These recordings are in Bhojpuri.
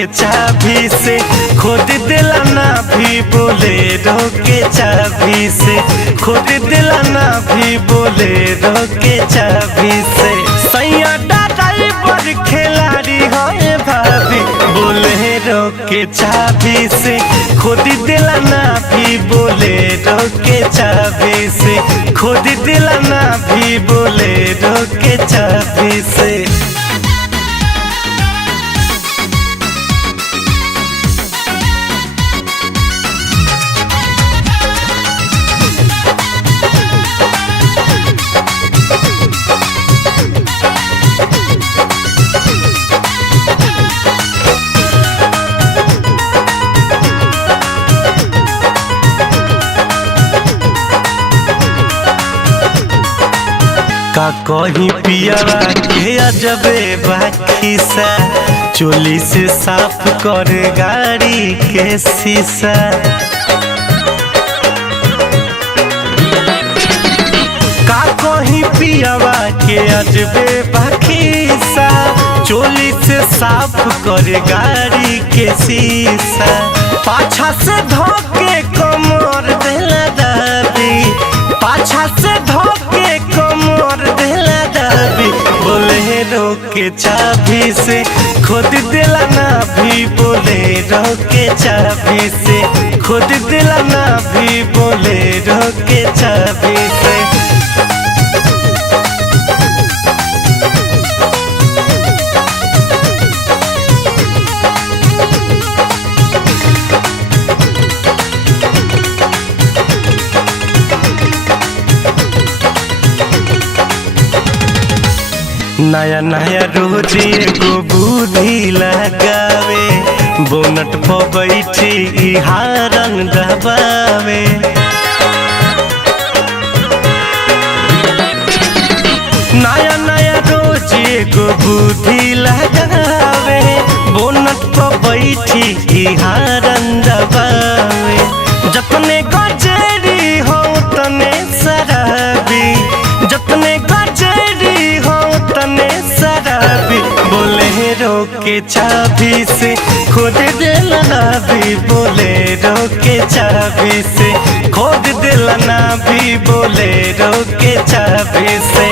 के चाबी से, खोद दिला ना भी बोलेरो के चाबी से, खोद दिला ना भी बोलेरो के चाबी से। सैया ड्राइवर खिलाड़ी है भाभी बोलेरो के चाबी से, खोद दिला ना भी बोलेरो के चाबी से, खोद दिला ना भी बोलेरो के चाबी से। का कहीं पियावा के अजबे बाखीसा, चोली से साफ कर गाड़ी के शीशा। का कहीं पियावा के अजबे बाखीसा, चोली से साफ कर गाड़ी के शीशा। पाछा से धोके कमर देला दाबी, पाछा से धोके कमर देला दाबी बोलेरो के चाबी से, खोद दिला ना भी बोलेरो के चाबी से, खोद दिला ना भी बोलेरो के चाबी से। नया नया रोज एगो बुद्धि लगावे, बोनट पर बैठी हारन दबावे। नया नया रोज एगो बुद्धि लगावे, बोनट पर बैठी हारन दबावे। जतने गजेरी हो तने शराबी, जतने गजेरी हो तने शराबी बोलेरो के चाबी से, खोद दिला ना भी बोलेरो के चाबी से, खोद दिला ना भी बोलेरो के चाबी से।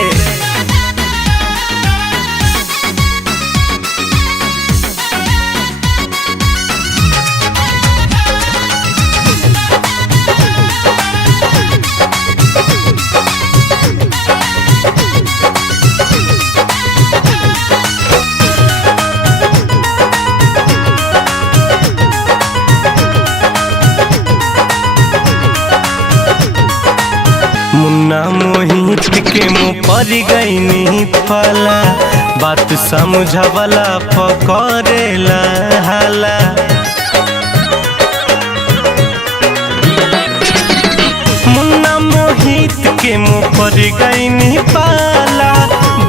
मुन्ना मोहित के मुँह पर गईनी पाला, बात समझवला पकड़ेला हाला। मुन्ना मोहित के मुँह पर गईनी पाला,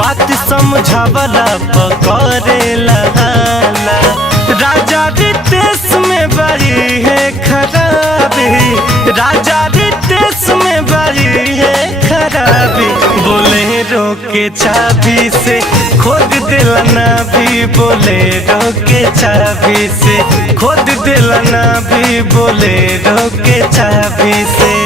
बात समझवला पकड़ेला हाला। राजा रितेश में बड़ी है खराबी, राजा रितेश में बड़ी है खराबी बोलेरो के चाबी से, खोद दिला ना भी बोलेरो के चाबी से, खोद दिला ना भी बोलेरो के चाबी से।